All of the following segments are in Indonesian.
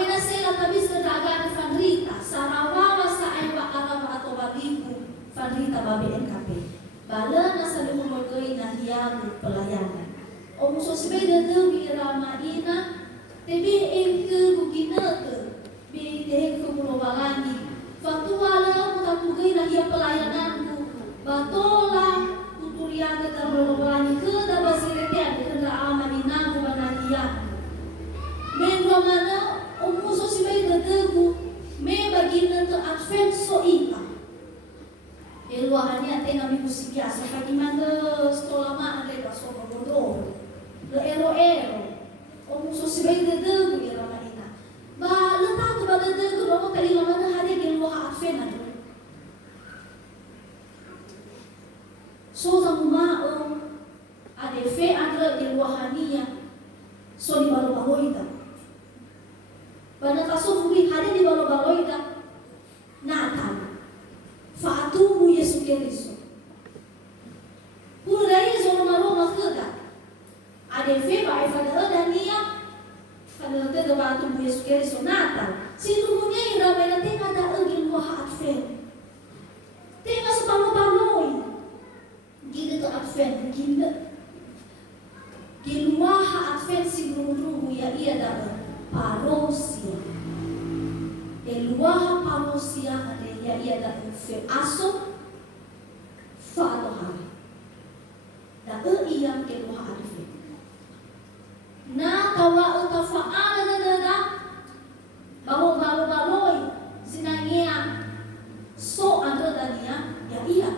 Amena sela tabis kedagaan Fanrita, Sarawawa sa Aiba Arama atau Babiku, Fanrita Babi NKP. Bala na sa lumulagay na hiyago pelayanan. O muso sebeda tu birama ina, tebi engke bugina tu, bi teheng kumulobalani. Fatuala mutatugay na hiya pelayananku, batola tuturiaga terlobalani ke dabasiretean kena amanina ku banahiya. Mendro mana o muso sebeda tu, me bagina tu advent so ika. Eluahannya tena musik biasa bagaimana sekolah mak mereka soal bodoh le ero o muso sibai dede bu irama ina ba letak tu pada dede lo tak ilang mana hari geluah advent ada so zamuma ada fe ada geluahania so di balo ida pada kaso fubi hari di balo ida Natal Fatumu Yesu Kristo. Purai zona maroma keda. Ade fe ba ifada dania. Kada keda ba tu Yesu Kristo Natal. Situmunya ira mena tenga da agil wa advent. Tenga sa palo-paloi. Gila tu advent gila. Gilwa advent siguru ya iya da parosia. Elwa parosia ya ia da fe aso fadoha da ia ke luha arife na kawa uta faala da baloi sinangia so ando dania ya ia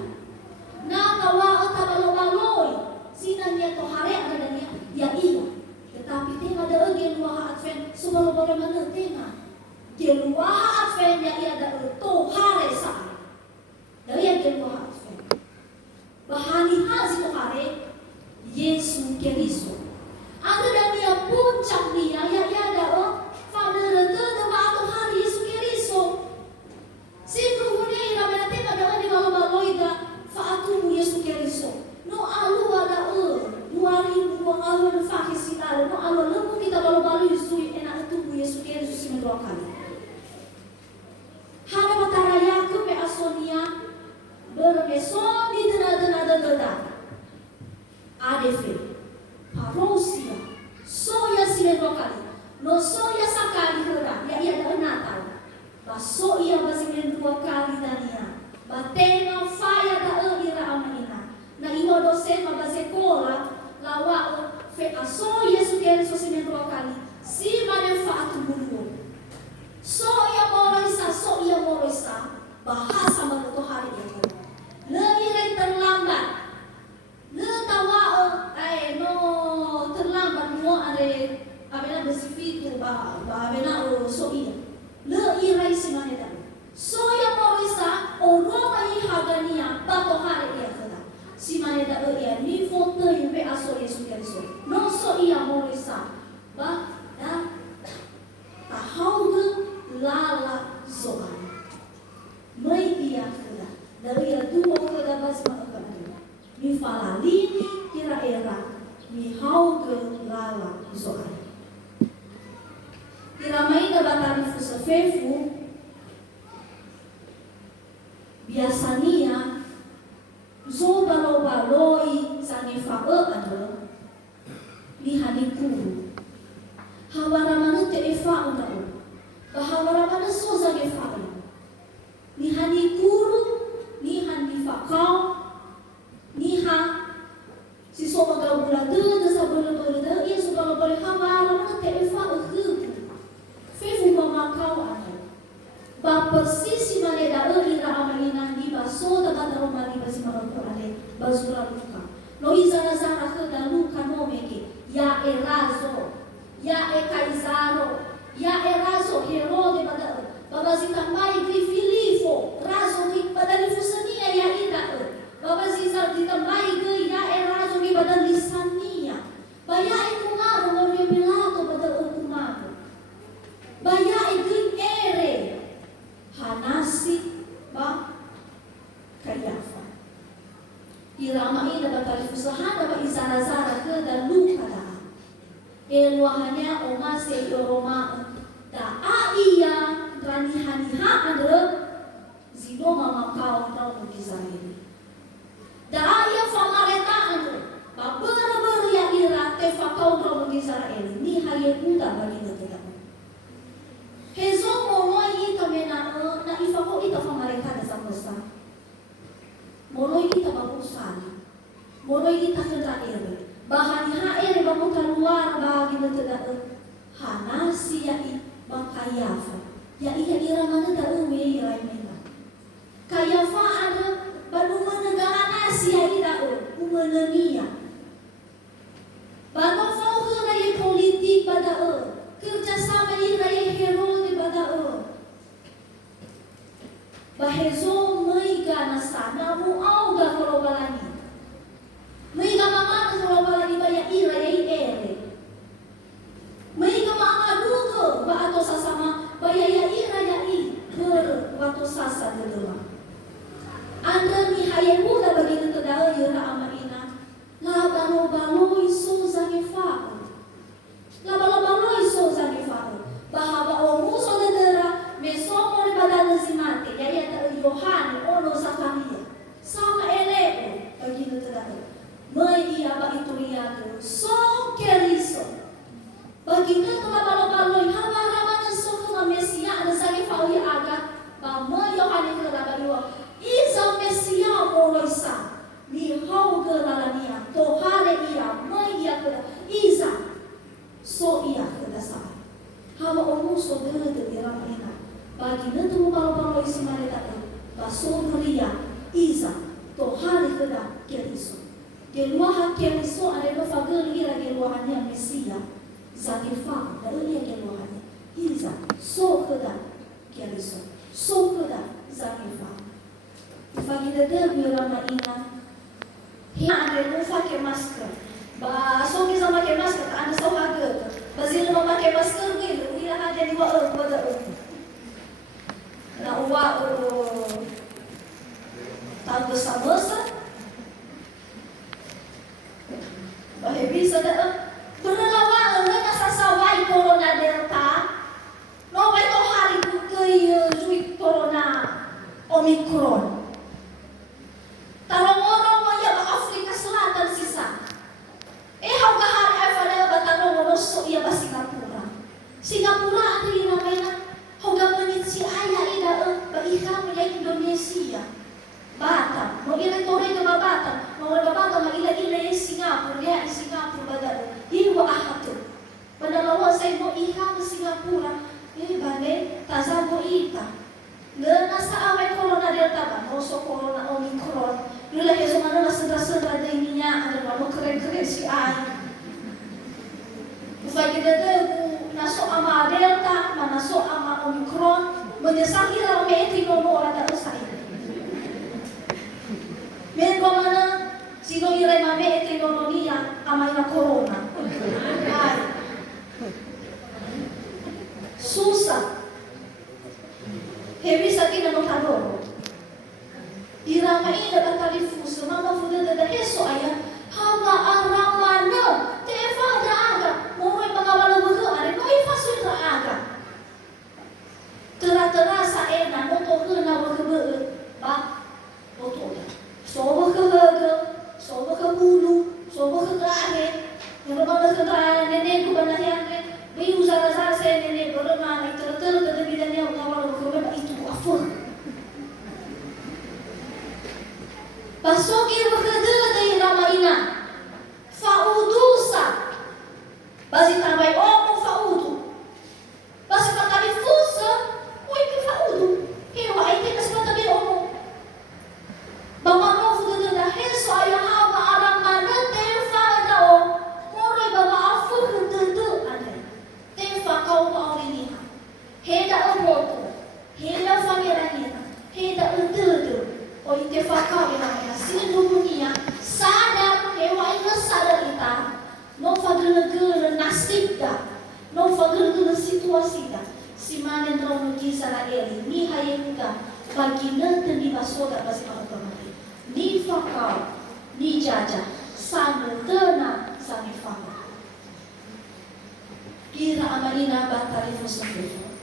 na kawa uta baloi sinangia to hare ada dania ya ia tetapi tengah da ke luha advent so bagaimana tengah keluar advent ya ia ada to hari sa dari yang keluar advent bahani hasil hari Yesus Kristo ada dan dia puncak dia ya ia ada pada rete waktu hari Yesus Kristo situ huni ramai nanti ada di bawah ida faatu Yesus Kristo no alu ada luari buang alu fakir kita no alu lemu kita balu Yesus enak itu Yesus Kristo sih dua kali. Hana mataraya ku pe asonia bermeson di dena adefe parosia soya sile kali no soya sakali hera ya ia da natal ba soya basile dua kali dania batena faya da ira amanina na ino dosen ma basekola lawa fe asoya sugere so sile dua kali si mane fa atubulu so ia moroisa bahasa menutu hari ini lebih terlambat le tawa no terlambat mo are abena besifitu ba abena so ia le irai simane da so ia moroisa o roma I hagania bato hari ia kada simane da ia ni foto yang be aso Yesus Kristus no so ia moroisa ba da tahau lala zoan mai ia kena dari dua kena basma kena mi falalini kira era mi hau ke lala zoan kira mai na batani fusafefu biasanya zo baloi sangi fa ada ni hanikuru hawara manute efa undau bahwa mana soza ge fali ni hani guru ni hani fakau ni ha si soma ga bula de sa bula bula ia so ga bula hawara mana te fa uhu fefu mama kau ana ba persis mane da ira amalina ni ba so da da mali ba si mara ko ale ba sura luka no izana zara ke da luka no meke ya erazo ya ekaizaro ya erazo Herode baba zitambai di Filippo razo di badali fusania ya ida baba zisa ditambai di ya erazo di badali sania baya itu ngaro ngoro Pilato badal hukumato baya itu ere hanasi ba Kayafa irama ida badali fusahana ba izara-zara ke dan luka da eluahannya omase yoroma da rani-haniha ada zino mamakau tau Israel. Daya famareta anda babere ya ira te fakau tau Israel ni haye kuda bagi kita. Hezo moloi ita mena na ifako ita famareta da samasa. Moloi ita babusana. Moloi ita Israel. Bahani haere bamuta luar bagi kita hanasi ya Kayafa, ya iya ira mana da ume ira mena. Kayafa ada baru menegara Asia ira umenemia. Baru fauke raya politik pada kerjasama ira hero di pada bahezo meiga nasana mu au ga korobalani. Meiga mama korobalani baya ira ere. Meiga maadugo ba ato sasama bayaya ira yai ber wato sasa dedema. Anda ni hayehuda bagi tetedao yura amarina. Labalo iso zanefao. Labalo iso zanefao. Bahaba omu so dedera mesomo ni badana simate yaya ta Yohane ono Zakaria. Sama eleko bagi tetedao. Mai ia ba itu riago so keriso. Bagi kita labalo hama soko Mesia ada sagi fauya aga bama Yohane kelabaliwa iza Mesia moroisa ni hau gelalania to hare ia mai ia keda iza so ia keda sa hawa omu so de ramena bagi netu balo isimare tata baso geria iza to hare keda keriso geluaha keriso ada no fageli ira geluahanya Mesia Zakefa, dari yang keluarnya, Iza, so keda, keriso, so keda, Zakefa. Bagi dede birama ina, hina ada yang pakai masker, ba so kita pakai masker, anda so harga, bazil mau pakai masker gitu, ira aja di bawah pada na uwa tahu besar, bahaya bisa dah. Berlawan dengan sasawai corona delta, no baik hari ke corona omikron. Tarong orang ya Afrika Selatan sisa. Hauga hari evale batanong ono so iya ba Singapura. Singapura ada di namanya hauga menit si ayah ida ba iha ya Indonesia. Batam, mau ila tore ke Batam, mau Batam ila Singapura, dia di Singapura badal. Ini wa ahatu. Padahal saya mau iha ke Singapura, ini bane taza mo ita. Lena sa away corona delta ba, no so corona omikron. Lula keso mana sedra-sedra de ininya ada mau keren-keren si ay. Bagi dede naso ama delta, manaso ama omikron, menyesahira ome nono ora ta usai. Men mana sino irai mame nono niya ama ina corona. Ay. Susah. Hebi sakit na tadoro. Irama ina batali fuso mama fuda da heso aya hawa aramana tefa da aga moy pangawala buku are no ifasu da aga. Tera sa ena no to na buku ba oto da. So buku bulu, so buku ahe. Yang mana sekarang nenek ku banahian be usara se nenek berma itu ter bidangnya ngawal buku itu afur. Basoki bekerja dari Ramaina, faudusa, basi tambai omo faudu, basi takali fusa, ke faudu, hewa itu kesempatan omo. Bama no fuda da heso ayo hawa aram mana tefa dao, moroi baba afu hundu ane, tefa kau ini, heda omoto, heda faniranya, heda undu. O itefaka ina sino dunia sadar hewa ina sadar ita no fagel nasib da no fagel situasi da si manen ro ni Israel ni hayenga bagi nanti di basoda basi pamati ni fakau ni jaja sana tena sami fama kira amalina batari fosofo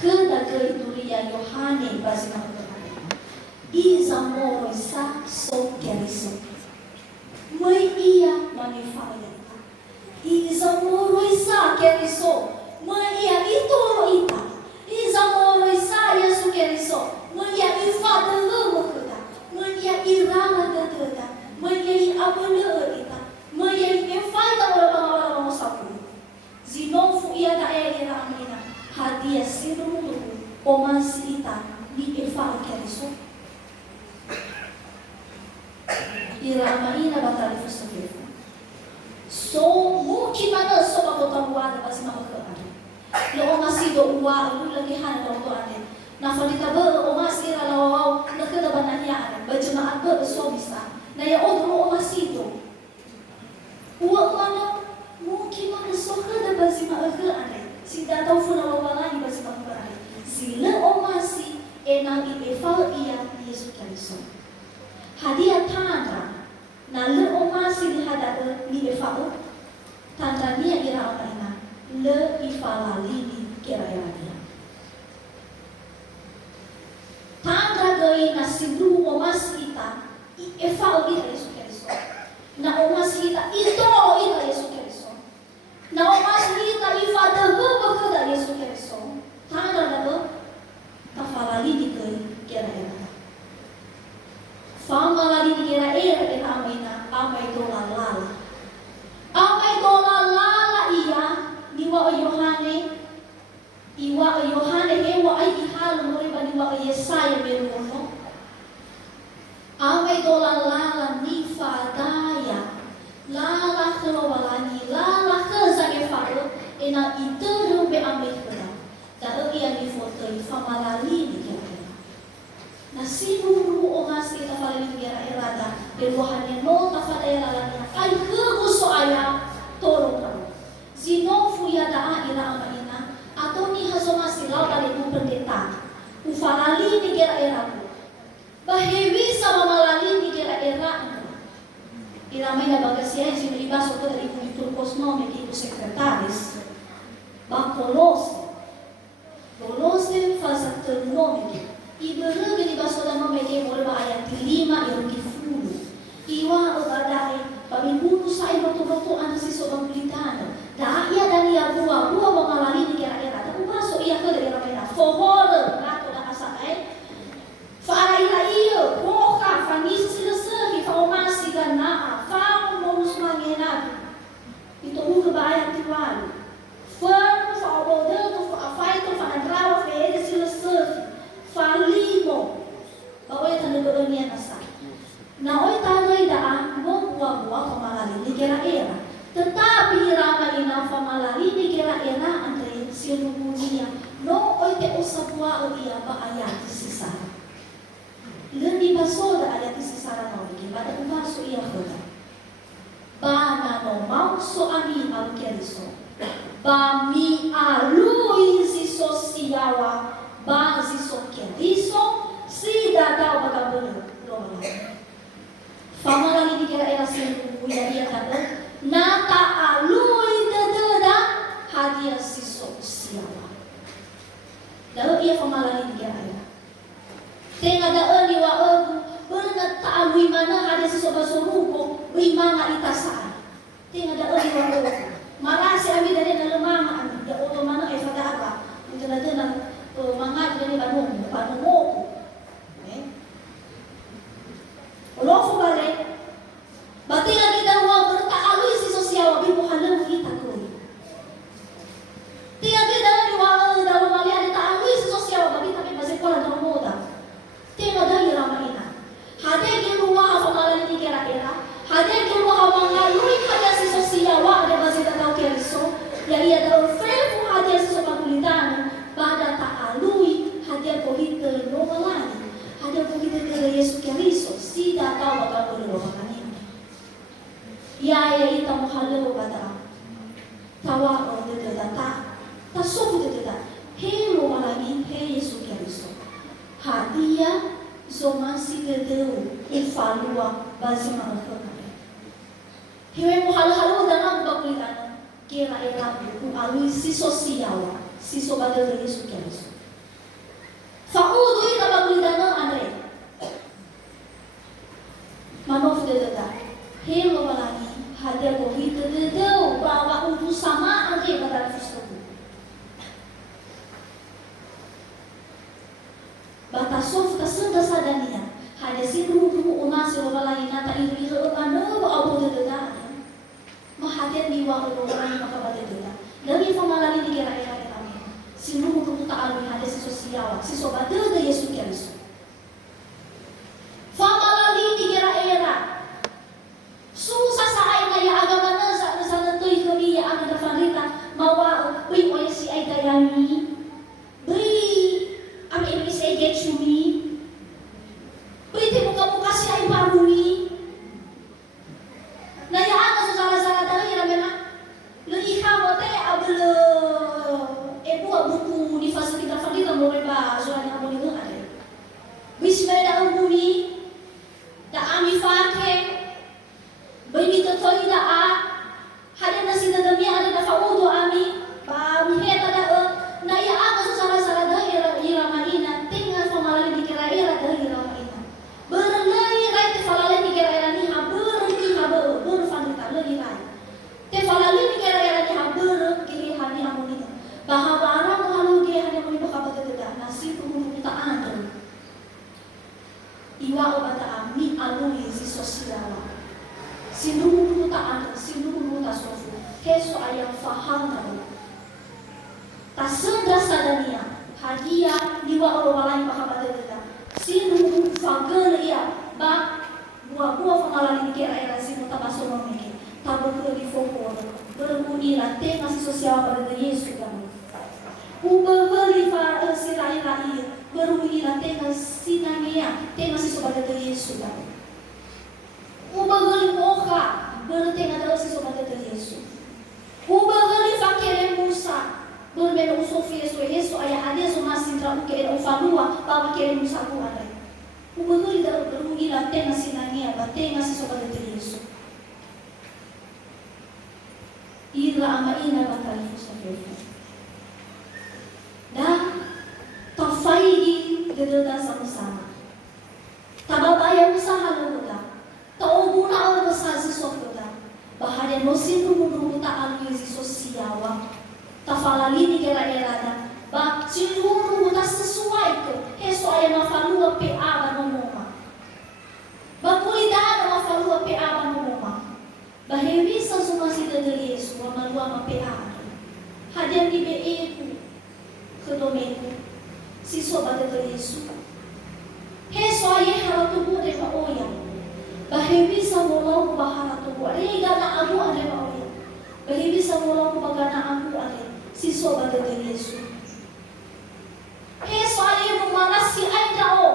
Kedagai duria Yohane basi makakakare. Iza moro isa so keriso. Mai ia manifaya. Iza moro isa keriso. Mai ia itoro ita. Iza moro isa Yesu keriso. Mai ia ifada lemo kita. Mai ia irana kita. Mai ia abone ita. Mai ia ifada ora mo sapu. Zinofu ia da era amina. Hadia sinumu omansi ita ni efa keriso. Irama ina batali fusakefu. So mungkin mana so makotabuada basi makakare. Lo omasi do uwa lu lagi han do ane. Na falita ba omasi ira lawaw nakada bananya ane. Bajemaat ba so bisa. Na ya odro omasi do. Uwa mana mungkin mana so kada basi makakare. Sida tahu funa wawalani basi makakare. Sila omasi enang ifal iya Yesus Kristus. Hadiah tanda na le omasi di hadap ni ifal tanda dia ira ina le ifalali ni kira-kira dia. Tanda gay na sidru omasi ita ifal ita Yesus Kristus. Na omasi ita ito ita Yesus Kristus. Na omasi ita ifada gubah Yesus Kristus. Tanda na do tafalali di kira-kira. Fama lagi dikira amai dola lala. Amai dola lala iya niwa Yohane. Iwa Yohane hewa ai ihalu moriba niwa Yesaya beruno. Amai dola lala nifadaya. Lala kelowalani lala kezage faro ena iteru be amai kena. Da iya ni foto fama lali dikira. Na sinuru omasi kita falali biara erada dewahannya no tafadaya lalanya kai keguso aya toro toro zinofu ya daa ira amaina atau ni hasomasi lau tali bu pendeta ufalali ni gera eraku bahewi sama malali ni gera era ira maina bagasia si libaso to dari ibu kosnome ibu sekretaris bakolos kolose fasa ternome Ibarat di bahasa dalam media mulai ayat 5 yang difulu. Iwa odadai bagi buku saya waktu anak si sobat pelitana. Dah ia dan ia buah mengalami di kira-kira. Tapi masuk ia ke daerah merah. Fohor atau dah kasakai. Fara ila iyo boka fanis sileseri faumasi dan naa. Fau monus mangenadu. Itu buku ayat tiwalu. Fau faubodel tu faafai tu fanadrawa fede sileseri. Falimo bawa yang tanda keunian asa. Na oi tanoi daa mo buah famalali ni kira era. Tetapi rama ina famalali ni kira era andre sinubunia. No oi te usapua ia ba ayat sisa. Lendi basoda ayat sisa na oi pada ubaso ia khoda. Ba no mau so ami al keriso. Ba mi alui si sosiawa base sokeriso si dadau bagabulu lola. Fama lagi dikira era sinu ya dia kata nata alui dededa hadiah si sosiawa. Lalu ia fama lagi dikira era. Tengah ada ni wa egu berenat tak alui mana hadiah si sobasoruko bimanga itasaan. Tengah ada ni wa egu. Marasi ami dari nalemanga ami ya oto mana efada apa. Untuk mangat dari Bandung mo. Olofu balik. Bati nga kita wa berta alui si sosial bi mo halam kita ko. Tiya kita ni wa daw mali ada ta alui si sosial bagi tapi masih pola daw moda. Tiya dali ramaina. Hade ke ruwa fa malali ni kira-kira. Hade ke ruwa mangalui kada si sosial wa ada masih daw keriso. Ya ia daw frefu hade si sopakulitana. Pada ta'alui hadiah kohite nomalani hadiah kohite ke Yesus Kristus sida tahu bakal berdoakan ya ita mohalo pada tawa o de data ta sofu de data he nomalani he Yesus Kristus hadiah zomasi de deu infalua bazima nakana he mohalo dana bakulitana kira era ku alui si sosial si sobat de Yesus Kristus. Faudu ila bagulidana andre. Manof dededa. Helo balani hadia go hitedeu bawa udu sama andre badal fustabu. Batasof tasenda sadania. Hadia sidu unasi balani nata iri anu abu dededa. Mahatian diwa balani makabadededa. Dari famalali dikira-kira sinuhu ta'alu hada si sosial si sobade de Yesu Kristo. Famalali di era susah sa ay ya agama na sa natuy kami ya ang nafarita mawa uy oy si ay dayami uy ang ibig si ay getchumi uy ti muka si ay barumi na ya ang susara-sara dali ramena leihamo te abelo buku di fasilitas mulai bahas soal yang boleh ada. Bismillah dalam bumi, dah ami fake, bagi tertoi dah ada nasi dadami ada dah faudo ami, bami heta dah na ya aga susah-susah dah irama ina, tinggal famalali dikira era dah irama ina. Berlai rai te falale dikira era ni haber fanita lagi rai. Te falale dikira era ni haber kiri hani amonina. Bahwa halu dia hanya menimba kabar tidak nasi pun kita ada. Iwa obata ami alu isi sosial. Sindu tak ada, sindu tak sofu. Keso ayam faham tahu. Tak sedar sadania hadiah diwa orang lain kabar tidak. Sindu fagel ia ba buah pengalan ini kira era sindu tak masuk memikir. Tak berkerja di fokus. Bermudi lantai ngasih sosial pada Yesus kamu. Ubahali fa sirai-rai berungi na tenga sinangea tenga si sobada de Yesu da. Ubahali moka bertenga da si sobada de Yesu. Ubahali fa kere Musa berbeda usofi Yesu ayah ada so masintra kere ufalua baba kere Musa ku ada. Ubahali da berungi na tenga sinangea ba tenga si sobada de Yesu. Ira ama ina bakal Yesu. Dan tafaidi dededa sama-sama. Tababaya usaha luda. Taubuna al besazi sofuda. Bahaya nosin rumu ta aluizi sosiawa. Tafalali di era-era. Ba sinuru ta sesuai ke. Heso aya mafalua pe aba nomoma. Ba kulida mafalua pe aba nomoma. Bahewi sa sumasi de Yesu malua ma pe aba. Hadian di beeku kedomenu siswa pada Yesus. Heso ayah harap tubuh ada oya. Bahewi samulau bahara tubuh. Rega na abu ada oya. Bahewi samulau bagana abu ada siswa pada Yesus. Heso ayah numana si ay dao,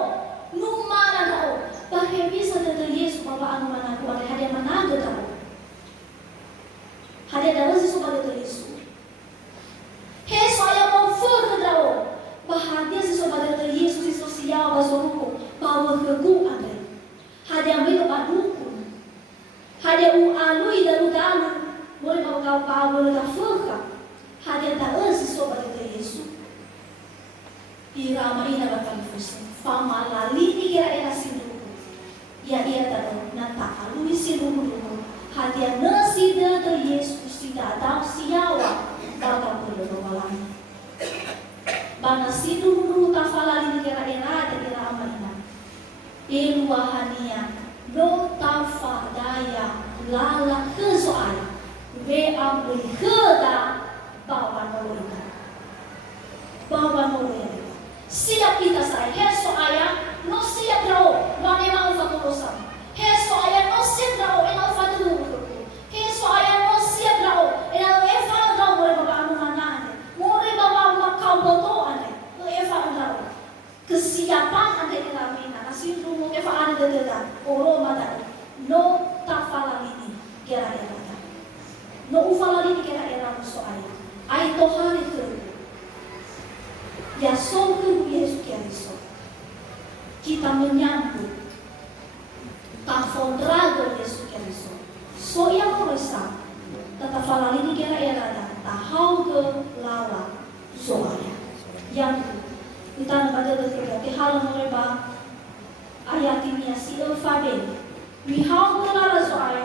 numana dao. Bahewi sa Yesus bapa anu mana aku ada hadiah mana ada dao. Hadiah dao siswa pada Yesus. Heso ayah mau dao. Bahagia sesuatu dari Yesus sosial basoruko bawa kegu ada. Hadiah mereka badukun. Hadiah alui dalu dalu boleh bawa kau boleh dafurka. Hadiah tak sesuatu dari Yesus. Irama ina bakal fusi. Fama lali dikira era sindu. Ya ia tahu nata alui sindu. Hadiah nasi dari Yesus tidak tahu siapa bakal berdoa. Bana sidu tafalali di era-era dan era amalina. Ilwahania no tafadaya lala kesoai. Ve amri keda bawa noita. Bawa noita. Siap kita saya heso ayah no siap rao wane mau fakulosan. Heso ayah no siap rao ena fatu. Heso ayah no siap rao ena eva rao boleh bawa anu manane. Boleh bawa makau boto kesiapan anda iramina nasi rumo ke fa ada deda oro mata no tafalali kira-kira no ufalali kira-kira muso ay to hari itu ya so ke Yesus Kristus kita menyambut tafondrago Yesus Kristus so yang merasa tatafalali kira-kira tahau ke lawa soaya yang Kita pada betul ke hal mereka ayat ini si alfaben. Mihau mengalah soal